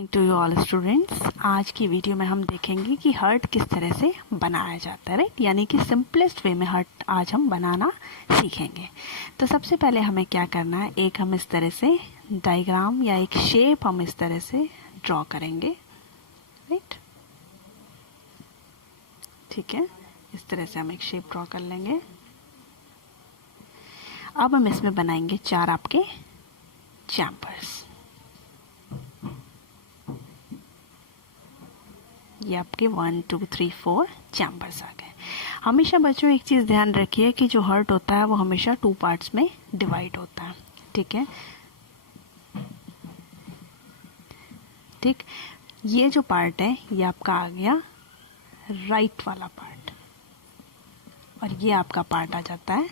Morning to you all students. आज की video में हम देखेंगे कि हार्ट किस तरह से बनाया जाता है, राइट। यानी कि सिंपलेस्ट वे में हार्ट आज हम बनाना सीखेंगे। तो सबसे पहले हमें क्या करना है, एक हम इस तरह से डायग्राम या एक शेप हम इस तरह से ड्रॉ करेंगे, राइट। ठीक है, इस तरह से हम एक शेप ड्रॉ कर लेंगे। अब हम इसमें बनाएंगे 4 आपके चैम्बर्स। ये आपके 1 2 3 4 चैम्बर्स आ गए। हमेशा बच्चों एक चीज़ ध्यान रखिए कि जो हार्ट होता है वो हमेशा 2 पार्ट्स में डिवाइड होता है, ठीक है। ठीक, ये जो पार्ट है ये आपका आ गया राइट वाला पार्ट, और ये आपका पार्ट आ जाता है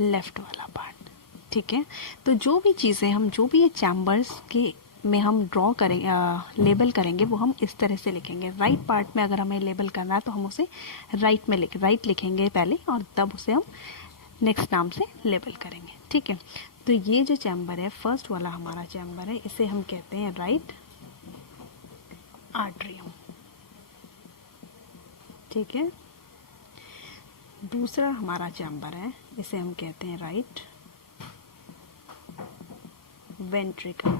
लेफ्ट वाला पार्ट, ठीक है। तो जो भी चीज़ें हम जो भी ये चैम्बर्स के में हम ड्रॉ करेंगे, लेबल करेंगे, वो हम इस तरह से लिखेंगे। राइट पार्ट में अगर हमें लेबल करना है तो हम उसे राइट लिखेंगे पहले, और तब उसे हम नेक्स्ट नाम से लेबल करेंगे, ठीक है। तो ये जो चैम्बर है, फर्स्ट वाला हमारा चैम्बर है, इसे हम कहते हैं राइट आर्टरियम, ठीक है। दूसरा हमारा चैम्बर है, इसे हम कहते हैं राइट वेंट्रिकल।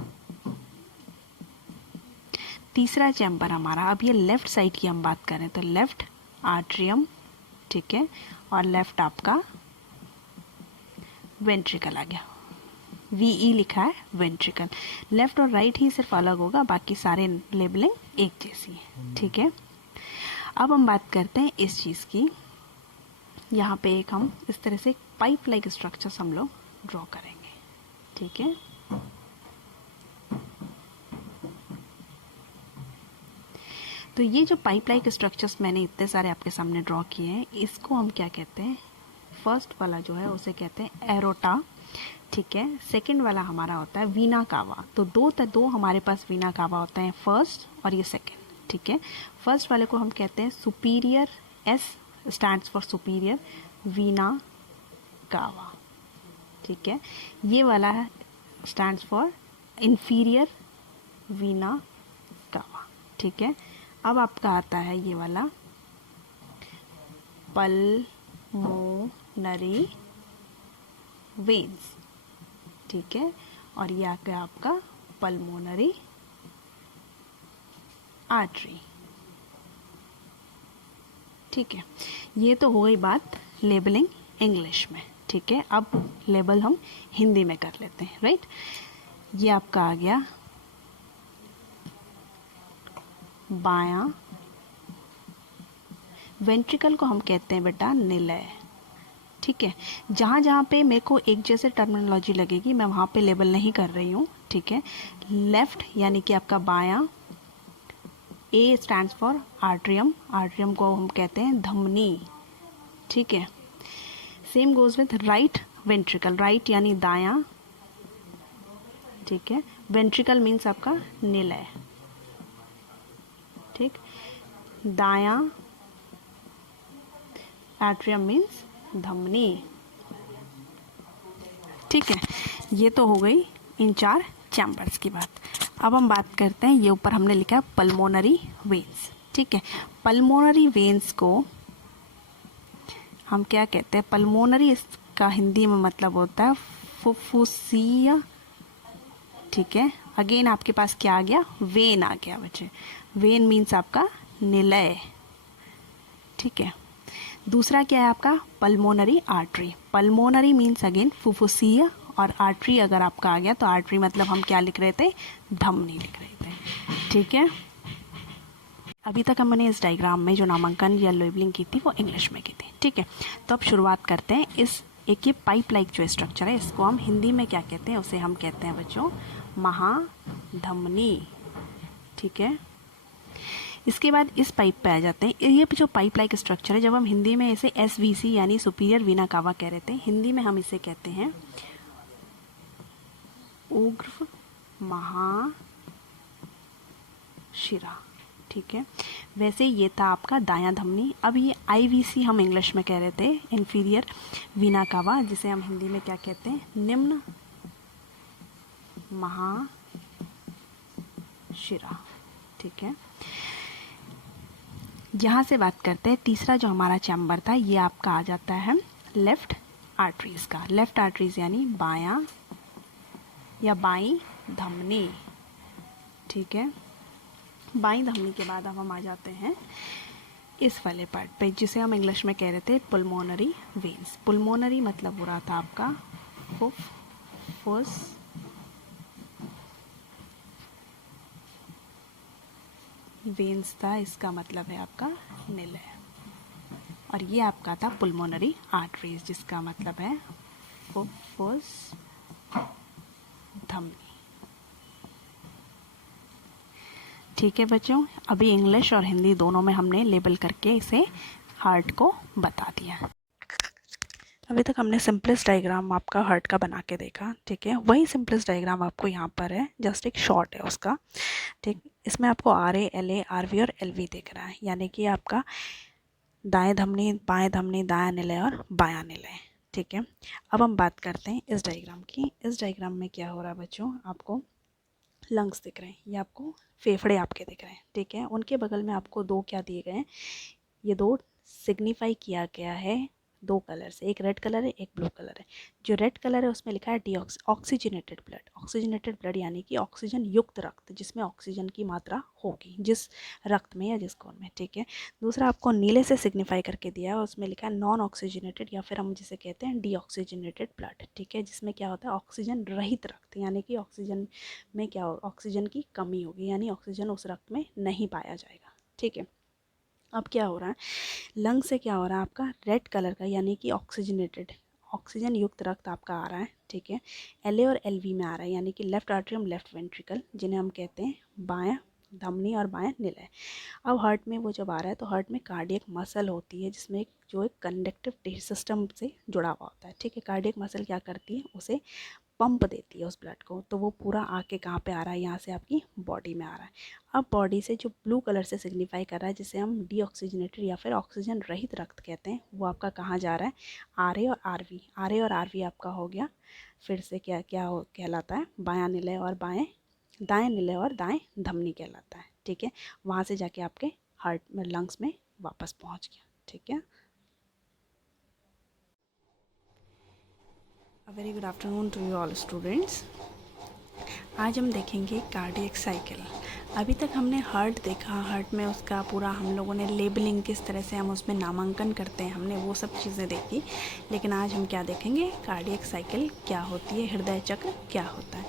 तीसरा चैम्बर हमारा, अब ये लेफ्ट साइड की हम बात करें तो लेफ्ट आर्टरियम, ठीक है, और लेफ्ट आपका वेंट्रिकल आ गया, VE लिखा है वेंट्रिकल। लेफ्ट और राइट ही सिर्फ अलग होगा, बाकी सारे लेबलिंग एक जैसी है, ठीक है। अब हम बात करते हैं इस चीज़ की। यहाँ पे एक हम इस तरह से पाइप लाइक स्ट्रक्चर्स हम लोग ड्रॉ करेंगे, ठीक है। तो ये जो पाइप लाइक स्ट्रक्चर्स मैंने इतने सारे आपके सामने ड्रॉ किए हैं, इसको हम क्या कहते हैं, फर्स्ट वाला जो है उसे कहते हैं एरोटा, ठीक है। सेकंड वाला हमारा होता है वीना कावा। तो दो हमारे पास वीना कावा होता है, फर्स्ट और ये सेकंड, ठीक है। फर्स्ट वाले को हम कहते हैं superior, S stands for superior Veena कावा, ठीक है। ये वाला है स्टैंड्स फॉर इंफीरियर वीना कावा, ठीक है। अब आपका आता है ये वाला पल्मोनरी वेन्स, ठीक है, और ये आ गया आपका पल्मोनरी आर्टरी, ठीक है। ये तो हो गई बात लेबलिंग इंग्लिश में, ठीक है। अब लेबल हम हिंदी में कर लेते हैं, राइट। ये आपका आ गया बायां वेंट्रिकल को हम कहते हैं बेटा निलय, ठीक है। जहाँ जहाँ पे मेरे को एक जैसे टर्मिनोलॉजी लगेगी मैं वहाँ पे लेबल नहीं कर रही हूँ, ठीक है। लेफ्ट यानी कि आपका बायां, A stands for atrium, atrium को हम कहते हैं धमनी, ठीक है। Same goes with right ventricle, right यानी दायां, ठीक है। वेंट्रिकल मीन्स आपका निलय, ठीक। दायां आर्टरियम मीन्स धमनी, ठीक है। ये तो हो गई इन 4 चैम्बर्स की बात। अब हम बात करते हैं, ये ऊपर हमने लिखा है पल्मोनरी वेन्स, ठीक है। पल्मोनरी वेन्स को हम क्या कहते हैं, पल्मोनरी इसका हिंदी में मतलब होता है फुफ्फुसिया, ठीक है। अगेन आपके पास क्या आ गया, वेन आ गया बच्चे। वेन मीन्स आपका निलय, ठीक है। दूसरा क्या है आपका pulmonary artery. Pulmonary means again फुफ्फुसिया, और आर्टरी अगर आपका आ गया तो आर्टरी मतलब हम क्या लिख रहे थे, धमनी लिख रहे थे, ठीक है। अभी तक हमने इस डायग्राम में जो नामांकन या लेबलिंग की थी वो इंग्लिश में की थी, ठीक है। तो अब शुरुआत करते हैं। इस एक ये पाइप लाइक जो स्ट्रक्चर है, इसको हम हिंदी में क्या कहते हैं, उसे हम कहते हैं बच्चों महाधमनी, ठीक है। इसके बाद इस पाइप पे आ जाते हैं। ये जो पाइप लाइक स्ट्रक्चर है, जब हम हिंदी में इसे SVC यानी सुपीरियर वीना कावा कह रहे थे, हिंदी में हम इसे कहते हैं उग्र महाशिरा, ठीक है। वैसे ये था आपका दायां धमनी। अब ये IVC हम इंग्लिश में कह रहे थे, इंफीरियर वीना कावा, जिसे हम हिंदी में क्या कहते हैं, निम्न महाशिरा, ठीक है। यहाँ से बात करते हैं, तीसरा जो हमारा चैम्बर था ये आपका आ जाता है लेफ्ट आर्टरीज का। लेफ्ट आर्टरीज यानी बायां या बाईं धमनी, ठीक है। बाईं धमनी के बाद अब हम आ जाते हैं इस वाले पार्ट पे, जिसे हम इंग्लिश में कह रहे थे पुल्मोनरी वेन्स। पुल्मोनरी मतलब हो रहा था आपका फुफ्फुस, वेन्स था इसका मतलब है आपका निलय, और ये आपका था पुल्मोनरी आर्टरीज जिसका मतलब है फुफ्फुस धमनी। ठीक है बच्चों, अभी इंग्लिश और हिंदी दोनों में हमने लेबल करके इसे हार्ट को बता दिया। अभी तक हमने सिंपलेस्ट डायग्राम आपका हार्ट का बना के देखा, ठीक है। वही सिंपलेस्ट डायग्राम आपको यहाँ पर है, जस्ट एक शॉर्ट है उसका, ठीक। इसमें आपको RA, LA, RV और LV दिख रहा है, यानी कि आपका दाएं धमनी, बाएं धमनी, दायां निलय और बायां निलय, ठीक है। अब हम बात करते हैं इस डायग्राम की। इस डायग्राम में क्या हो रहा है बच्चों, आपको लंग्स दिख रहे हैं, ये आपको फेफड़े आपके दिख रहे हैं, ठीक है। उनके बगल में आपको दो क्या दिए गए हैं, ये दो सिग्निफाई किया गया है दो कलर से, एक रेड कलर है एक ब्लू कलर है। जो रेड कलर है उसमें लिखा है ऑक्सीजनेटेड ब्लड। ऑक्सीजनेटेड ब्लड यानी कि ऑक्सीजन युक्त रक्त, जिसमें ऑक्सीजन की मात्रा होगी जिस रक्त में या जिस खून में, ठीक है। दूसरा आपको नीले से सिग्निफाई करके दिया है, उसमें लिखा है नॉन ऑक्सीजनेटेड, या फिर हम जिसे कहते हैं डीऑक्सीजनेटेड ब्लड, ठीक है, जिसमें क्या होता है ऑक्सीजन रहित रक्त, यानी कि ऑक्सीजन में क्या हो, ऑक्सीजन की कमी होगी, यानी ऑक्सीजन उस रक्त में नहीं पाया जाएगा, ठीक है। अब क्या हो रहा है, लंग से क्या हो रहा है आपका रेड कलर का, यानी कि ऑक्सीजनेटेड, ऑक्सीजन युक्त रक्त आपका आ रहा है, ठीक है। LA और LV में आ रहा है, यानी कि लेफ्ट आर्ट्रियम, लेफ्ट वेंट्रिकल, जिन्हें हम कहते हैं बायां धमनी और बायां निलय। अब हार्ट में वो जब आ रहा है तो हार्ट में कार्डियक मसल होती है, जिसमें जो एक कंडक्टिव सिस्टम से जुड़ा हुआ होता है, ठीक है। कार्डियक मसल क्या करती है, उसे पंप देती है उस ब्लड को, तो वो पूरा आके कहाँ पे आ रहा है, यहाँ से आपकी बॉडी में आ रहा है। अब बॉडी से जो ब्लू कलर से सिग्निफाई कर रहा है, जिसे हम डीऑक्सीजनेटेड या फिर ऑक्सीजन रहित रक्त कहते हैं, वो आपका कहाँ जा रहा है, RA और RV। RA और RV आपका हो गया फिर से क्या क्या कहलाता है, बायां निलय और दाएं निलय और दाएं धमनी कहलाता है, ठीक है। वहाँ से जाके आपके हार्ट में, लंग्स में वापस पहुँच गया, ठीक है। A very good afternoon to you all students. आज हम देखेंगे कार्डियक साइकिल। अभी तक हमने हार्ट देखा, हार्ट में उसका पूरा हम लोगों ने लेबलिंग, किस तरह से हम उसमें नामांकन करते हैं, हमने वो सब चीज़ें देखी। लेकिन आज हम क्या देखेंगे, कार्डियक साइकिल क्या होती है, हृदय चक्र क्या होता है।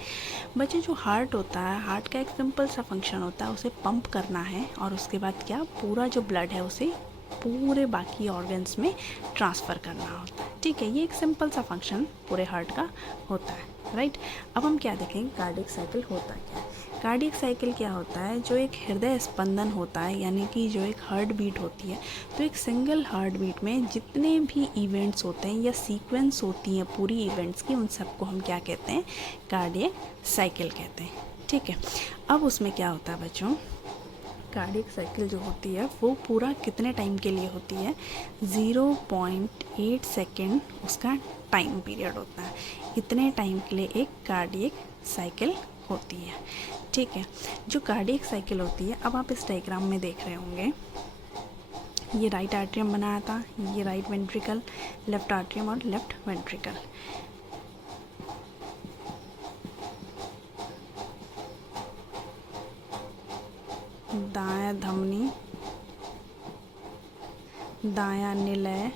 बच्चे जो हार्ट होता है, हार्ट का एक सिंपल सा फंक्शन होता है, उसे पंप करना है और उसके बाद क्या, पूरा जो ब्लड है उसे पूरे बाकी ऑर्गन्स में ट्रांसफ़र करना होता है, ठीक है। ये एक सिंपल सा फंक्शन पूरे हार्ट का होता है, राइट। अब हम क्या देखेंगे, कार्डियक साइकिल होता क्या है। कार्डियक साइकिल क्या होता है, जो एक हृदय स्पंदन होता है, यानी कि जो एक हार्ट बीट होती है, तो एक सिंगल हार्ट बीट में जितने भी इवेंट्स होते हैं या सीक्वेंस होती हैं पूरी इवेंट्स की, उन सबको हम क्या कहते हैं, कार्डियक साइकिल कहते हैं, ठीक है। अब उसमें क्या होता है बच्चों, कार्डियक साइकिल जो होती है वो पूरा कितने टाइम के लिए होती है, 0.8 सेकेंड उसका टाइम पीरियड होता है। इतने टाइम के लिए एक कार्डियक साइकिल होती है, ठीक है। जो कार्डियक साइकिल होती है, अब आप इस डायग्राम में देख रहे होंगे, ये राइट आर्ट्रियम बनाया था, ये राइट वेंट्रिकल, लेफ्ट आर्ट्रियम और लेफ्ट वेंट्रिकल। दायां धमनी, दायां निलय,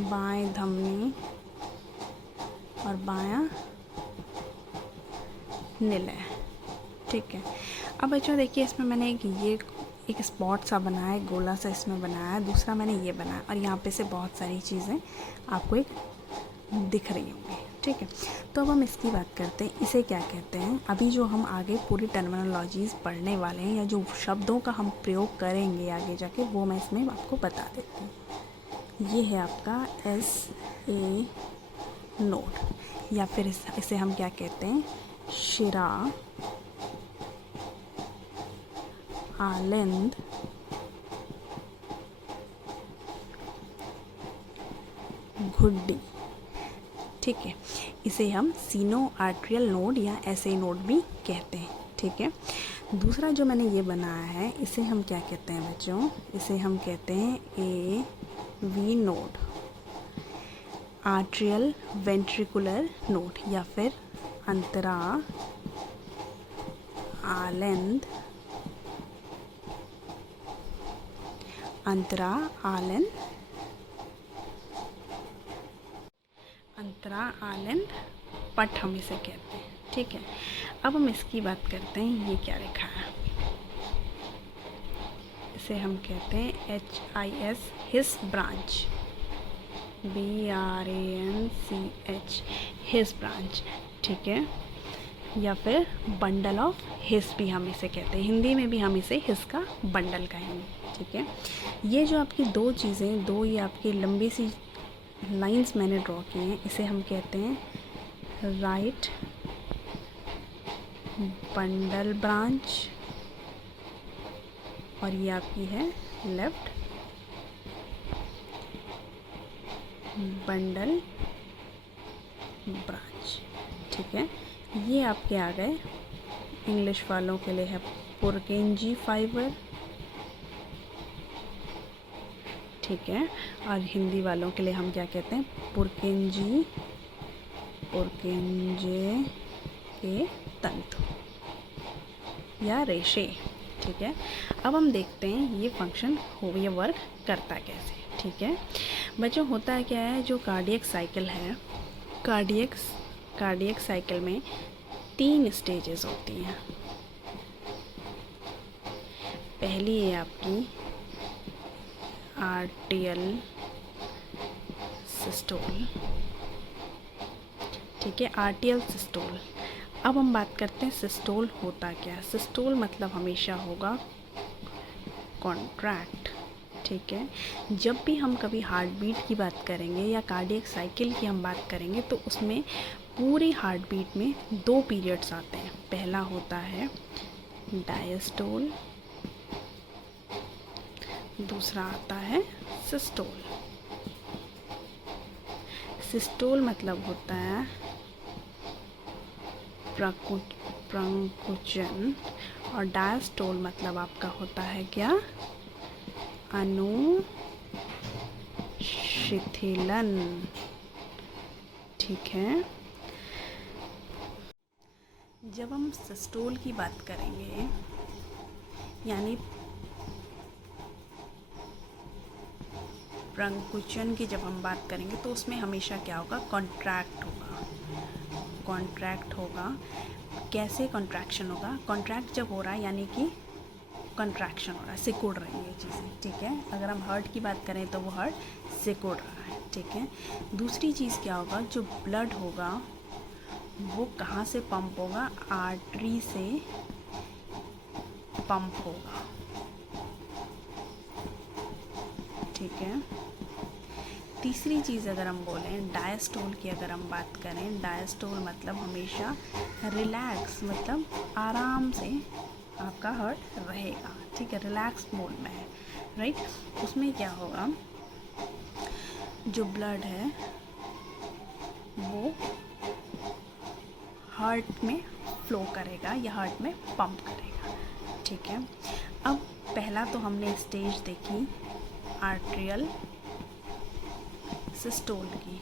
बाएं धमनी और बायां निलय, ठीक है। अब बच्चों देखिए, इसमें मैंने एक स्पॉट सा बनाया है, गोला सा इसमें बनाया है, दूसरा मैंने ये बनाया, और यहाँ पे से बहुत सारी चीज़ें आपको एक दिख रही होंगी, ठीक है। तो अब हम इसकी बात करते हैं, इसे क्या कहते हैं। अभी जो हम आगे पूरी टर्मिनोलॉजीज़ पढ़ने वाले हैं, या जो शब्दों का हम प्रयोग करेंगे आगे जाके, वो मैं इसमें आपको बता देती हूँ। ये है आपका SA नोड, या फिर इसे हम क्या कहते हैं, शिरा, आलिंद, घुड्डी, ठीक है। इसे हम सीनो आर्ट्रियल नोड या एसए नोड भी कहते हैं, ठीक है। दूसरा जो मैंने ये बनाया है इसे हम क्या कहते हैं बच्चों, इसे हम कहते हैं A V node, atrial ventricular node, या फिर अंतरा आलेंद पट हम इसे कहते हैं, ठीक है। अब हम इसकी बात करते हैं, ये क्या लिखा है, इसे हम कहते हैं HIS हिस ब्रांच, BRANCH हिस ब्रांच, ठीक है, या फिर बंडल ऑफ हिस भी हम इसे कहते हैं, हिंदी में भी हम इसे हिस का बंडल कहेंगे, ठीक है। ये जो आपकी दो चीज़ें, दो ये आपकी लंबी सी लाइंस मैंने ड्रॉ की हैं, इसे हम कहते हैं राइट बंडल ब्रांच, और ये आपकी है लेफ्ट बंडल ब्रांच, ठीक है। ये आपके आ गए, इंग्लिश वालों के लिए है पुरकेंजी फाइबर, ठीक है, और हिंदी वालों के लिए हम क्या कहते हैं, पुरकेंजे के तंतु या रेशे, ठीक है। अब हम देखते हैं ये फंक्शन ये वर्क करता कैसे, ठीक है। बच्चों होता है क्या है, जो कार्डियक साइकिल है, कार्डियक साइकिल में 3 स्टेजेस होती हैं। पहली है आपकी आर्टियल सिस्टोल, ठीक है, आर्टियल सिस्टोल। अब हम बात करते हैं सिस्टोल होता क्या है। सिस्टोल मतलब हमेशा होगा कॉन्ट्रैक्ट, ठीक है। जब भी हम कभी हार्ट बीट की बात करेंगे या कार्डियक साइकिल की हम बात करेंगे तो उसमें पूरी हार्ट बीट में 2 पीरियड्स आते हैं। पहला होता है डायस्टोल, दूसरा आता है सिस्टोल। सिस्टोल मतलब होता है प्रंकुचन, और डायस्टोल मतलब आपका होता है क्या, अनुशिथिलन, ठीक है। जब हम सिस्टोल की बात करेंगे यानी प्रंकुचन की जब हम बात करेंगे तो उसमें हमेशा क्या होगा, कॉन्ट्रैक्ट होगा। कैसे कॉन्ट्रैक्शन होगा, कॉन्ट्रैक्ट जब हो रहा है यानी कि कॉन्ट्रैक्शन हो रहा है, सिकुड़ रही है चीज़ें, ठीक है। अगर हम हार्ट की बात करें तो वो हार्ट सिकुड़ रहा है, ठीक है। दूसरी चीज़ क्या होगा, जो ब्लड होगा वो कहाँ से पंप होगा, आर्टरी से पंप होगा, ठीक है। तीसरी चीज़ अगर हम बोलें डायस्टोल की, अगर हम बात करें, डायस्टोल मतलब हमेशा रिलैक्स, मतलब आराम से आपका हार्ट रहेगा, ठीक है, रिलैक्स मोड में है, राइट। उसमें क्या होगा, जो ब्लड है वो हार्ट में फ्लो करेगा या हार्ट में पंप करेगा, ठीक है। अब पहला तो हमने स्टेज देखी आर्ट्रियल सिस्टोल की,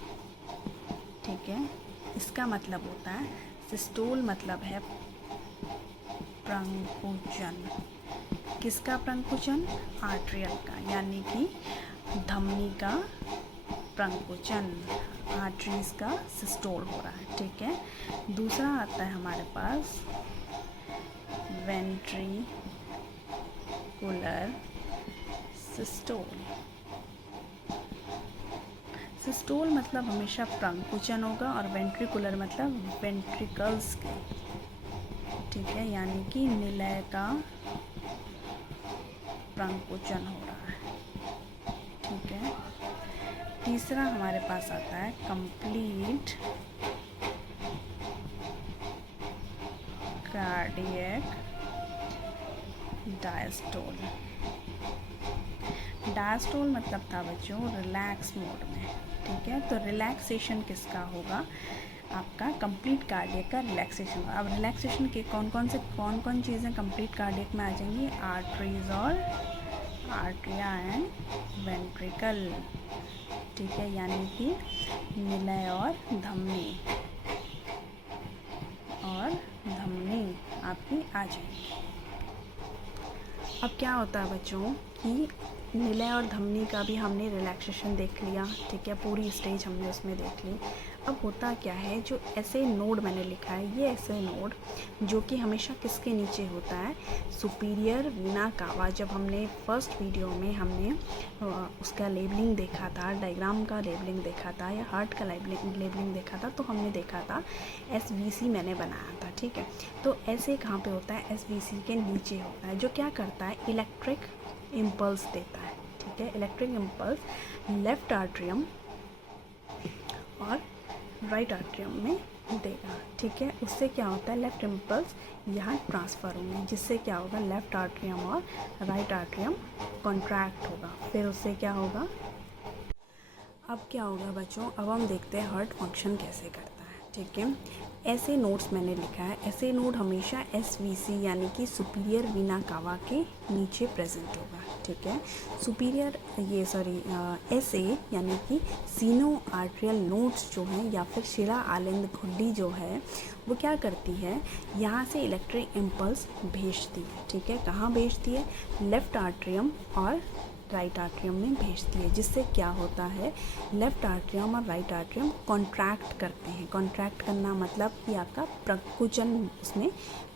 ठीक है। इसका मतलब होता है, सिस्टोल मतलब है प्रंकुचन। किसका प्रंकुचन, आर्ट्रियल का, यानी कि धमनी का प्रंकुचन, आर्टरीज का सिस्टोल हो रहा है, ठीक है। दूसरा आता है हमारे पास वेंट्रिकुलर सिस्टोल। सिस्टोल मतलब हमेशा प्रंकुचन होगा, और वेंट्रिकुलर मतलब वेंट्रिकल्स के, ठीक है, यानी कि निलय का प्रंकुचन हो रहा है, ठीक है। तीसरा हमारे पास आता है कंप्लीट कार्डियक डायस्टोल। डायस्टोल मतलब था बच्चों रिलैक्स मोड में, ठीक है। तो रिलैक्सेशन किसका होगा, आपका कंप्लीट कार्डियक का रिलैक्सेशन। अब रिलैक्सेशन के कौन कौन चीज़ें कंप्लीट कार्डियक में आ जाएंगी? आर्टरीज और आर्ट्रिया एंड वेंट्रिकल, ठीक है, यानी कि निलय और धमनी आपकी आ जाएगी। अब क्या होता है बच्चों कि निलय और धमनी का भी हमने रिलैक्सेशन देख लिया, ठीक है, पूरी स्टेज हमने उसमें देख ली। अब होता क्या है, जो ऐसे नोड मैंने लिखा है, ये ऐसे नोड जो कि हमेशा किसके नीचे होता है? सुपीरियर वीना कावा। जब हमने फर्स्ट वीडियो में हमने उसका लेबलिंग देखा था, डायग्राम का लेबलिंग देखा था या हार्ट का लेबलिंग देखा था, तो हमने देखा था SVC मैंने बनाया था, ठीक है। तो ऐसे कहाँ पे होता है? SVC के नीचे होता है, जो क्या करता है? इलेक्ट्रिक इम्पल्स देता है, ठीक है। इलेक्ट्रिक इम्पल्स लेफ्ट आर्ट्रियम और राइट आर्ट्रियम में देगा, ठीक है। उससे क्या होता है? लेफ्ट इम्पल्स यहाँ ट्रांसफ़र होंगे, जिससे क्या होगा? लेफ्ट आर्ट्रियम और राइट आर्ट्रियम कॉन्ट्रैक्ट होगा। फिर उससे क्या होगा? अब क्या होगा बच्चों? अब हम देखते हैं हार्ट फंक्शन कैसे करता है, ठीक है। ऐसे नोड्स मैंने लिखा है, ऐसे नोड हमेशा SVC यानी कि सुपीरियर वीना कावा के नीचे प्रेजेंट होगा, ठीक है। सुपीरियर SA यानी कि सीनो आर्ट्रियल नोड्स जो हैं या फिर शिरा आलिंद घुंडी जो है, वो क्या करती है? यहाँ से इलेक्ट्रिक इम्पल्स भेजती है, ठीक है। कहाँ भेजती है? लेफ्ट आर्ट्रियम और राइट आर्ट्रियम में भेजती है, जिससे क्या होता है? लेफ्ट आर्ट्रियम और राइट आर्ट्रियम कॉन्ट्रैक्ट करते हैं। कॉन्ट्रैक्ट करना मतलब कि आपका प्रकुचन उसमें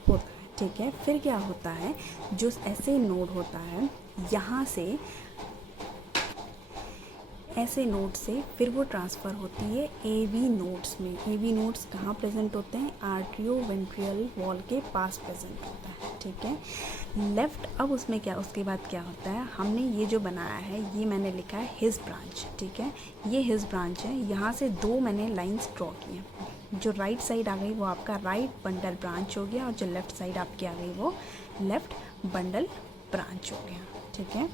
होता है, ठीक है। फिर क्या होता है? जो ऐसे नोड होता है, यहाँ से ऐसे नोड से फिर वो ट्रांसफ़र होती है AV नोड्स में। AV नोड्स कहाँ प्रेजेंट होते हैं? आर्ट्रियो वेंट्रियल वॉल के पास प्रेजेंट होता है, ठीक है। लेफ्ट, अब उसमें क्या, उसके बाद क्या होता है? हमने ये जो बनाया है, ये मैंने लिखा है हिज ब्रांच, ठीक है। ये हिज ब्रांच है, यहाँ से दो मैंने लाइंस ड्रॉ की हैं। जो राइट साइड आ गई वो आपका राइट बंडल ब्रांच हो गया, और जो लेफ़्ट साइड आपकी आ गई वो लेफ़्ट बंडल ब्रांच हो गया, ठीक है।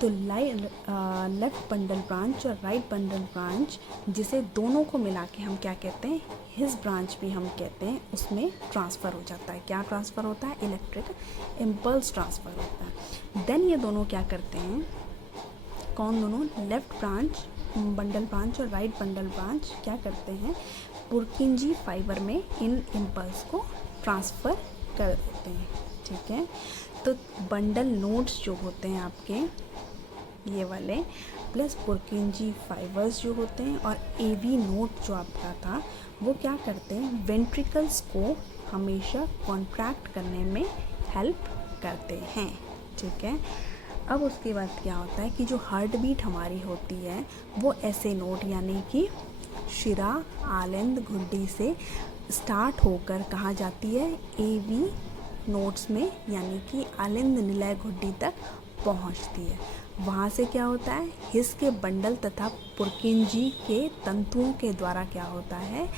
तो लेफ़्ट बंडल ब्रांच और राइट बंडल ब्रांच, जिसे दोनों को मिला के हम क्या कहते हैं? हिज ब्रांच भी हम कहते हैं, उसमें ट्रांसफ़र हो जाता है। क्या ट्रांसफ़र होता है? इलेक्ट्रिक इम्पल्स ट्रांसफ़र होता है। देन ये दोनों क्या करते हैं? कौन दोनों? लेफ़्ट ब्रांच बंडल ब्रांच और राइट बंडल ब्रांच क्या करते हैं? पुरकिंजी फाइबर में इन इम्पल्स को ट्रांसफ़र कर देते हैं, ठीक है। तो बंडल नोड्स जो होते हैं आपके, ये वाले, प्लस पुरकिंजी फाइबर्स जो होते हैं, और AV नोड जो आपका था, वो क्या करते हैं? वेंट्रिकल्स को हमेशा कॉन्ट्रैक्ट करने में हेल्प करते हैं, ठीक है। अब उसके बाद क्या होता है कि जो हार्ट बीट हमारी होती है, वो ऐसे नोड यानी कि शिरा आलिंद घुंडी से स्टार्ट होकर कहाँ जाती है? AV नोड्स में, यानी कि आलिंद निलय घुंडी तक पहुंचती है। वहाँ से क्या होता है? हिस के बंडल तथा पुरकिंजी के तंतुओं के द्वारा क्या होता है?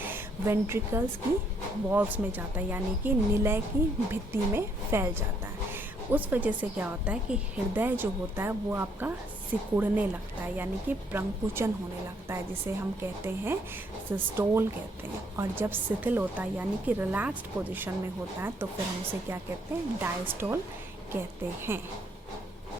वेंट्रिकल्स की वॉल्स में जाता है, यानी कि निलय की भित्ति में फैल जाता है। उस वजह से क्या होता है कि हृदय जो होता है वो आपका सिकुड़ने लगता है, यानी कि प्रंकुचन होने लगता है, जिसे हम कहते हैं सिस्टोल कहते हैं। और जब शिथिल होता है यानी कि रिलैक्स्ड पोजीशन में होता है, तो फिर हम उसे क्या कहते हैं? डायस्टोल कहते हैं।